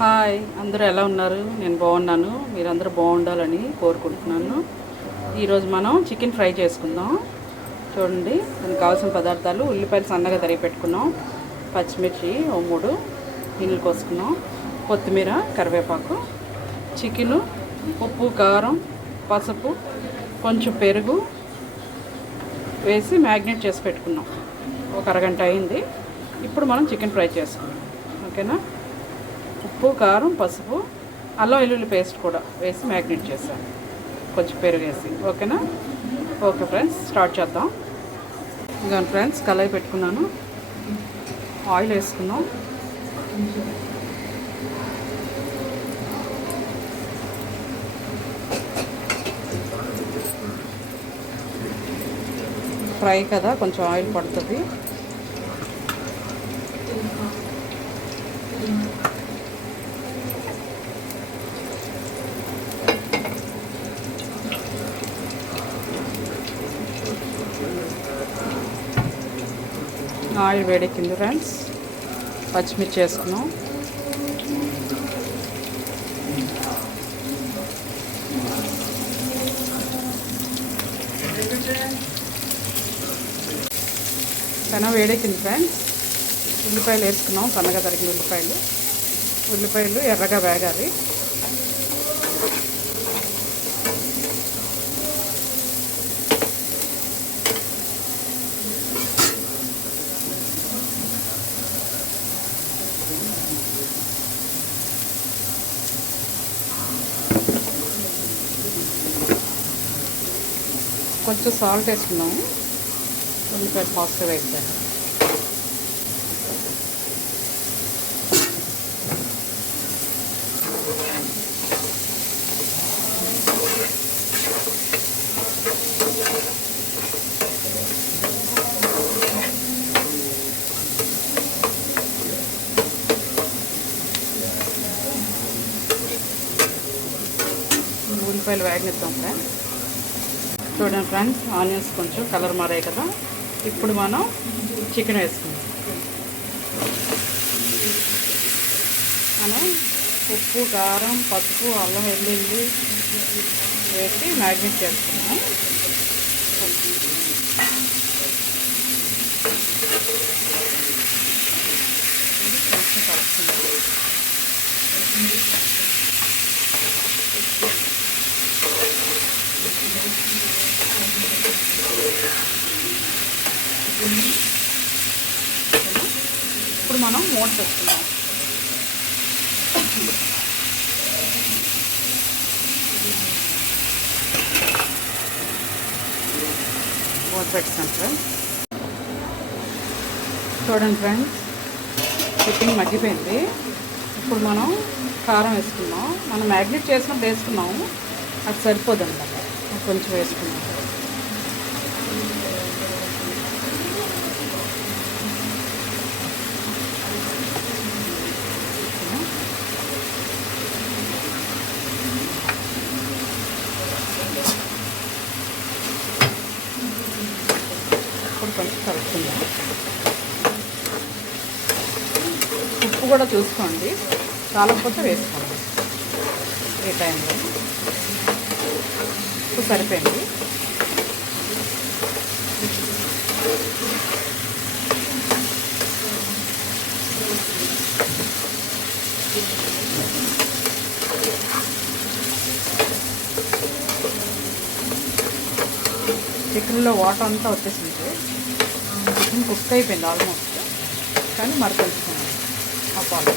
Hi, అందరూ ఎలా ఉన్నారు? నేను బాగున్నాను. మీరందరూ బాగుండాలని కోరుకుంటున్నాను. ఈరోజు మనం చికెన్ ఫ్రై చేసుకుందాం. చూడండి, దానికి కావాల్సిన పదార్థాలు: ఉల్లిపాయలు సన్నగా తరిగి పెట్టుకున్నాం, పచ్చిమిర్చి 3 నీళ్ళు కోసుకున్నాం, కొత్తిమీర, కరివేపాకు, చికెను, ఉప్పు, కారం, పసుపు, కొంచెం పెరుగు వేసి మ్యాగ్నేట్ చేసి పెట్టుకున్నాం. ఒక అరగంట అయింది. ఇప్పుడు మనం చికెన్ ఫ్రై చేసుకున్నాం. ఓకేనా? ఉప్పు, కారం, పసుపు, అల్లం వెల్లుల్లి పేస్ట్ కూడా వేసి మ్యాగ్నేట్ చేశాను, కొంచెం పెరుగు వేసి. ఓకేనా? ఓకే ఫ్రెండ్స్, స్టార్ట్ చేద్దాం. ఇంకా ఫ్రెండ్స్, కళాయి పెట్టుకున్నాను, ఆయిల్ వేసుకున్నాం. ఫ్రై కదా, కొంచెం ఆయిల్ పడుతుంది. ఆయిల్ వేడెక్కింది ఫ్రెండ్స్, పచ్చిమిర్చి వేసుకున్నాం. చాలా వేడెక్కింది ఫ్రెండ్స్. ఉల్లిపాయలు వేసుకున్నాం, సన్నగా తరిగిన ఉల్లిపాయలు ఎర్రగా వేగాలి. కొంచెం సాల్ట్ వేసుకున్నాము, ఉల్లిపాయలు ఫాస్ట్గా వేస్తాను. ఉల్లిపాయలు వేగనిద్దాం ఫ్రెండ్స్. చూడండి ఫ్రెండ్స్, ఆనియన్స్ కొంచెం కలర్ మారాయి కదా. ఇప్పుడు మనం చికెన్ వేసుకుందాం. మనం ఉప్పు, కారం, పసుపు, అల్లం వెల్లుల్లి వేసి మ్యాగ్నేట్ చేసుకున్నాం. కొంచెం కలుపుకుందాం. ఇప్పుడు మనం మూత పెట్టుకుందాం. మూత పెట్టుకుంటాం ఫ్రెండ్స్. చూడండి ఫ్రెండ్స్, చికెన్ మగ్గిపోయింది. ఇప్పుడు మనం కారం వేసుకున్నాం. మనం మ్యాగ్నేట్ చేసినప్పుడు వేసుకున్నాము, అది సరిపోదు అన్నమాట. కొంచెం వేసుకున్నాం. ఇప్పుడు కొంచెం కలుపుకుందాం. ఉప్పు కూడా చూసుకోండి, చాలకపోతే వేసుకోండి. ఈ టైంలో ఉప్పు సరిపోయింది. చికెన్లో వాటర్ అంతా వచ్చేసింది. చికెన్ కుక్ అయిపోయింది ఆల్మోస్ట్, కానీ మరి కొంచెం అప్పాలి.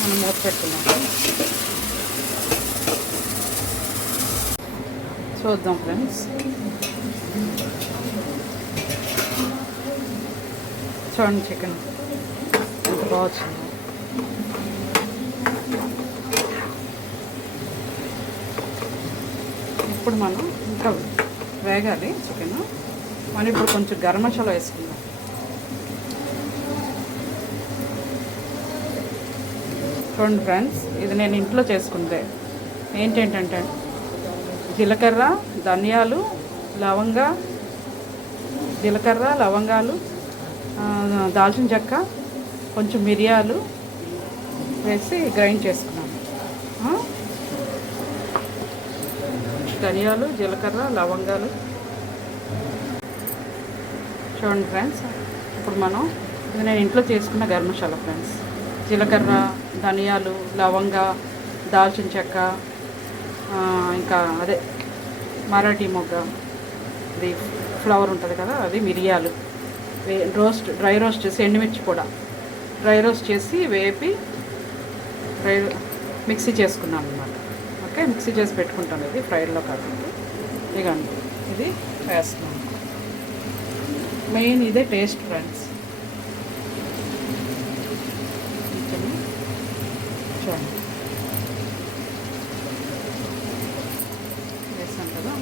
మనం మూత పెట్టుకున్నాం. చూద్దాం ఫ్రెండ్స్. చూడండి చికెన్ ఎంత బాగా వచ్చింది. ఇప్పుడు మనం ఇంకా వేగాలి చికెన్. మనం ఇప్పుడు కొంచెం గరం మసాలా వేసుకుందాం. చూడండి ఫ్రెండ్స్, ఇది నేను ఇంట్లో చేసుకుందే. ఏంటంటే జీలకర్ర, ధనియాలు, లవంగ, జీలకర్ర, లవంగాలు, దాల్చిన చెక్క, కొంచెం మిరియాలు వేసి గ్రైండ్ చేసుకున్నాను. ధనియాలు, జీలకర్ర, లవంగాలు. చూడండి ఫ్రెండ్స్, ఇప్పుడు మనం ఇది నేను ఇంట్లో చేసుకున్న గరం మసాలా ఫ్రెండ్స్. జీలకర్ర, ధనియాలు, లవంగా, దాల్చిన చెక్క, ఇంకా అదే మరాఠీ మొగ్గ, ఇది ఫ్లవర్ ఉంటుంది కదా, అది మిరియాలు డ్రై రోస్ట్ చేసి, ఎండుమిర్చి కూడా డ్రై రోస్ట్ చేసి వేపి మిక్సీ చేసుకున్నాను అన్నమాట. ఓకే, మిక్సీ చేసి పెట్టుకుంటాను. ఇది ఫ్రైడ్లో కాకుండా ఇదిగండి, ఇది వేస్తున్నాను. మెయిన్ ఇదే టేస్ట్ ఫ్రెండ్స్. చూడండి, వేసాను కదా.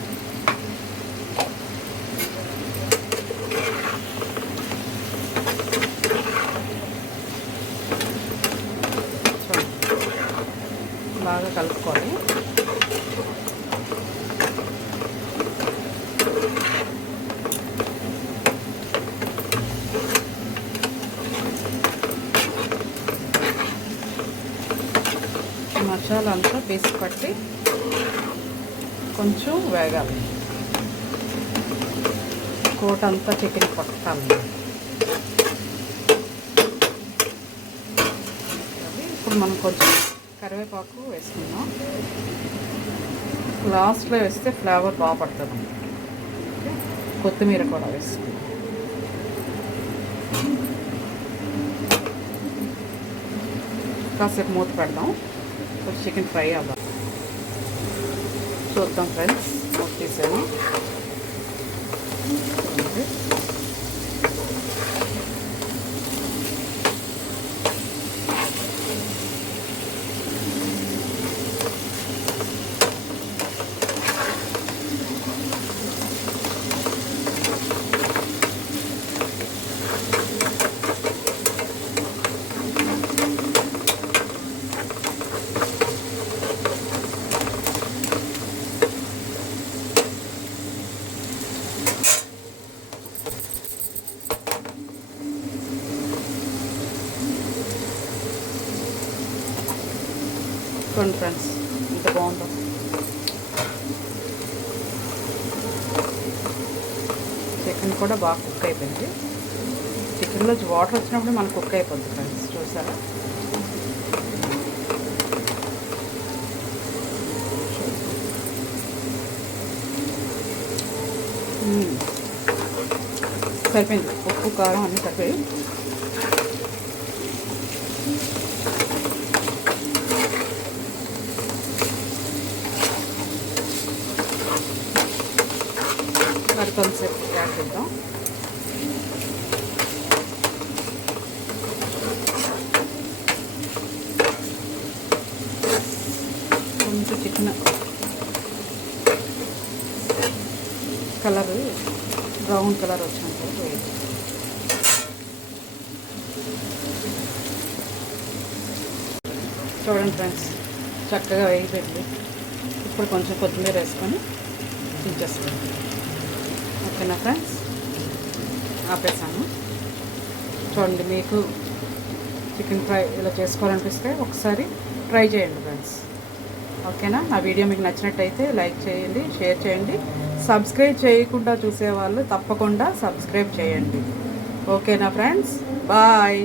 బాగా కలుపుకోవాలి. మసాలా అంతా పీసి పట్టి కొంచెం వేగాలి. కోట అంతా చికెన్ పట్టాలి. ఇప్పుడు మనం కొంచెం కరివేపాకు వేసుకుందాం. లాస్ట్లో వేస్తే ఫ్లేవర్ బాగా పడుతుంది. కొత్తిమీర కూడా వేసుకుందాం. కాసేపు మూత పెడదాం, కొంచెం చికెన్ ఫ్రై అవ్వాలి. చూద్దాం ఫ్రెండ్స్, మూత తీసాను. చూడండి ఫ్రెండ్స్, ఇంత బాగుందో. చికెన్ కూడా బాగా కుక్ అయిపోయింది. చికెన్లో వాటర్ వచ్చినప్పుడు మనకు కుక్ అయిపోద్ది ఫ్రెండ్స్. చూసారా? సరిపోయింది, ఉప్పు కారం అన్నీ సరిపోయి. మరి కొంచెంసేపు యాడ్ చేద్దాం. కొంచెం చికెన్ కలర్ బ్రౌన్ కలర్ వచ్చినంత వేయాలి. చూడండి ఫ్రెండ్స్, చక్కగా వేగిపోయింది. ఇప్పుడు కొంచెం కొత్తిమీర వేసుకొని దించేసుకోండి. ఓకేనా ఫ్రెండ్స్, ఆపేసాను. చూడండి, మీకు చికెన్ ఫ్రై ఇలా చేసుకోవాలనిపిస్తే ఒకసారి ట్రై చేయండి ఫ్రెండ్స్. ఓకేనా? నా వీడియో మీకు నచ్చినట్టయితే లైక్ చేయండి, షేర్ చేయండి. సబ్స్క్రైబ్ చేయకుండా చూసేవాళ్ళు తప్పకుండా సబ్స్క్రైబ్ చేయండి. ఓకేనా ఫ్రెండ్స్, బాయ్.